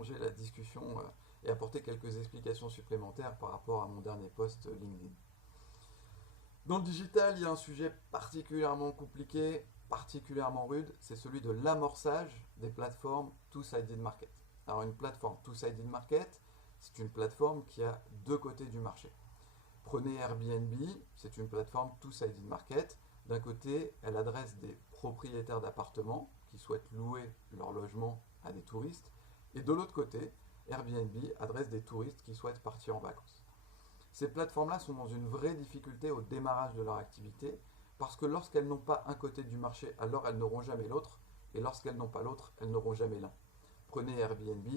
rallonger la discussion et apporter quelques explications supplémentaires par rapport à mon dernier post LinkedIn. Dans le digital, il y a un sujet particulièrement compliqué, particulièrement rude, c'est celui de l'amorçage des plateformes two-sided market. Alors une plateforme two-sided market, c'est une plateforme qui a deux côtés du marché. Prenez Airbnb, c'est une plateforme two-sided market. D'un côté, elle adresse des propriétaires d'appartements qui souhaitent louer leur logement à des touristes. Et de l'autre côté, Airbnb adresse des touristes qui souhaitent partir en vacances. Ces plateformes-là sont dans une vraie difficulté au démarrage de leur activité parce que lorsqu'elles n'ont pas un côté du marché, alors elles n'auront jamais l'autre. Et lorsqu'elles n'ont pas l'autre, elles n'auront jamais l'un. Prenez Airbnb,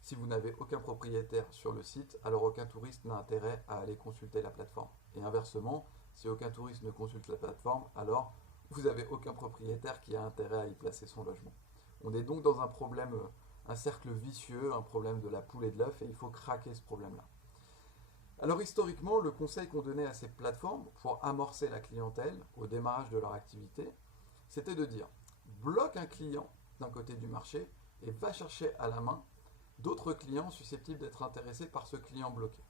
si vous n'avez aucun propriétaire sur le site, alors aucun touriste n'a intérêt à aller consulter la plateforme. Et inversement, si aucun touriste ne consulte la plateforme, alors vous n'avez aucun propriétaire qui a intérêt à y placer son logement. On est donc dans un problème, un cercle vicieux, un problème de la poule et de l'œuf, et il faut craquer ce problème-là. Alors historiquement, le conseil qu'on donnait à ces plateformes pour amorcer la clientèle au démarrage de leur activité, c'était de dire bloque un client d'un côté du marché et va chercher à la main d'autres clients susceptibles d'être intéressés par ce client bloqué.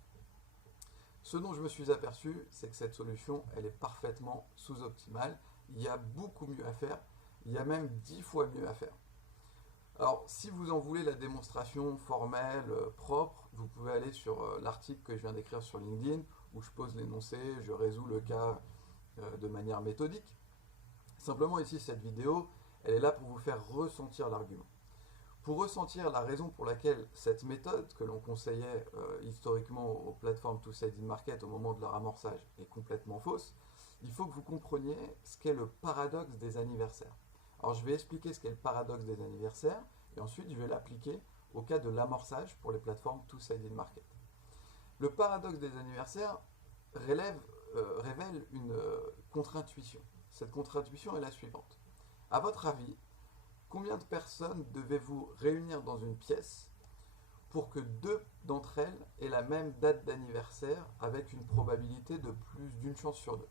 Ce dont je me suis aperçu, c'est que cette solution, elle est parfaitement sous-optimale. Il y a beaucoup mieux à faire, il y a même 10 fois mieux à faire. Alors, si vous en voulez la démonstration formelle, propre, vous pouvez aller sur l'article que je viens d'écrire sur LinkedIn, où je pose l'énoncé, je résous le cas de manière méthodique. Simplement ici, cette vidéo, elle est là pour vous faire ressentir l'argument. Pour ressentir la raison pour laquelle cette méthode que l'on conseillait historiquement aux plateformes two-sided market au moment de leur amorçage est complètement fausse, il faut que vous compreniez ce qu'est le paradoxe des anniversaires. Alors je vais expliquer ce qu'est le paradoxe des anniversaires et ensuite je vais l'appliquer au cas de l'amorçage pour les plateformes two-sided market. Le paradoxe des anniversaires révèle une contre-intuition. Cette contre-intuition est la suivante. À votre avis, combien de personnes devez-vous réunir dans une pièce pour que deux d'entre elles aient la même date d'anniversaire avec une probabilité de plus d'une chance sur deux?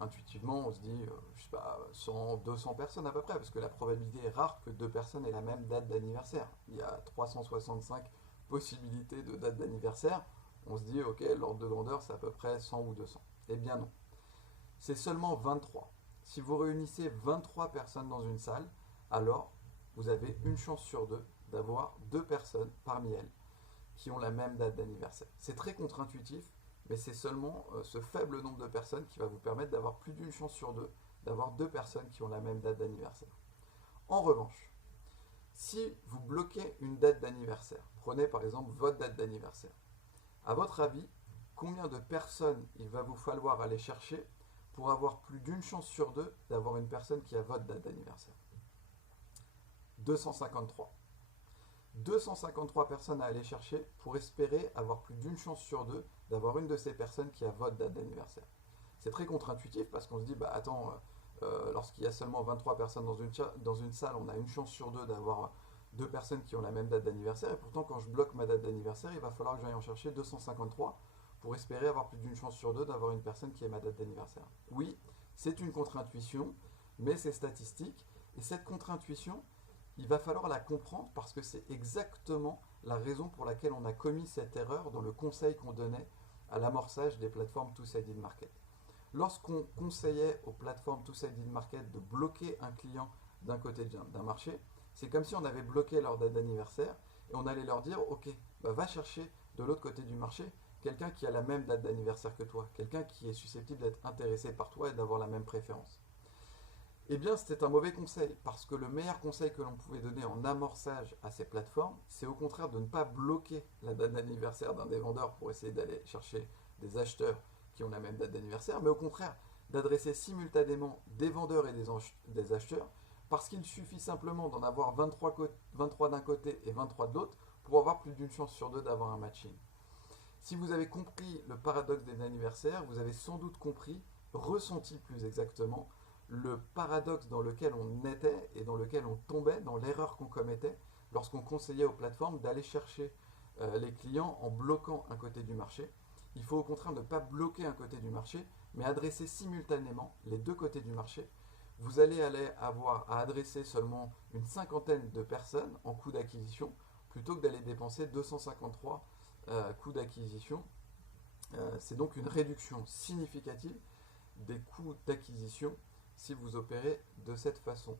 Intuitivement, on se dit, je sais pas, 100, 200 personnes à peu près, parce que la probabilité est rare que deux personnes aient la même date d'anniversaire. Il y a 365 possibilités de date d'anniversaire. On se dit, ok, l'ordre de grandeur, c'est à peu près 100 ou 200. Eh bien non. C'est seulement 23. Si vous réunissez 23 personnes dans une salle, alors vous avez une chance sur deux d'avoir deux personnes parmi elles qui ont la même date d'anniversaire. C'est très contre-intuitif, mais c'est seulement ce faible nombre de personnes qui va vous permettre d'avoir plus d'une chance sur deux d'avoir deux personnes qui ont la même date d'anniversaire. En revanche, si vous bloquez une date d'anniversaire, prenez par exemple votre date d'anniversaire, à votre avis, combien de personnes il va vous falloir aller chercher pour avoir plus d'une chance sur deux d'avoir une personne qui a votre date d'anniversaire? 253. 253 personnes à aller chercher pour espérer avoir plus d'une chance sur deux d'avoir une de ces personnes qui a votre date d'anniversaire. C'est très contre-intuitif parce qu'on se dit, bah attends, lorsqu'il y a seulement 23 personnes dans une salle, on a une chance sur deux d'avoir deux personnes qui ont la même date d'anniversaire, et pourtant quand je bloque ma date d'anniversaire, il va falloir que j'aille en chercher 253 pour espérer avoir plus d'une chance sur deux d'avoir une personne qui ait ma date d'anniversaire. Oui, c'est une contre-intuition, mais c'est statistique, et cette contre-intuition, il va falloir la comprendre parce que c'est exactement la raison pour laquelle on a commis cette erreur dans le conseil qu'on donnait à l'amorçage des plateformes two-sided market. Lorsqu'on conseillait aux plateformes two-sided market de bloquer un client d'un côté d'un marché, c'est comme si on avait bloqué leur date d'anniversaire et on allait leur dire, ok, bah va chercher de l'autre côté du marché quelqu'un qui a la même date d'anniversaire que toi, quelqu'un qui est susceptible d'être intéressé par toi et d'avoir la même préférence. Eh bien, c'était un mauvais conseil, parce que le meilleur conseil que l'on pouvait donner en amorçage à ces plateformes, c'est au contraire de ne pas bloquer la date d'anniversaire d'un des vendeurs pour essayer d'aller chercher des acheteurs qui ont la même date d'anniversaire, mais au contraire d'adresser simultanément des vendeurs et des acheteurs, parce qu'il suffit simplement d'en avoir 23 d'un côté et 23 de l'autre pour avoir plus d'une chance sur deux d'avoir un matching. Si vous avez compris le paradoxe des anniversaires, vous avez sans doute compris, ressenti plus exactement, le paradoxe dans lequel on était et dans lequel on tombait, dans l'erreur qu'on commettait lorsqu'on conseillait aux plateformes d'aller chercher les clients en bloquant un côté du marché. Il faut au contraire ne pas bloquer un côté du marché, mais adresser simultanément les deux côtés du marché vous allez avoir à adresser seulement une cinquantaine de personnes en coût d'acquisition, plutôt que d'aller dépenser 253 coûts d'acquisition. C'est donc une réduction significative des coûts d'acquisition si vous opérez de cette façon.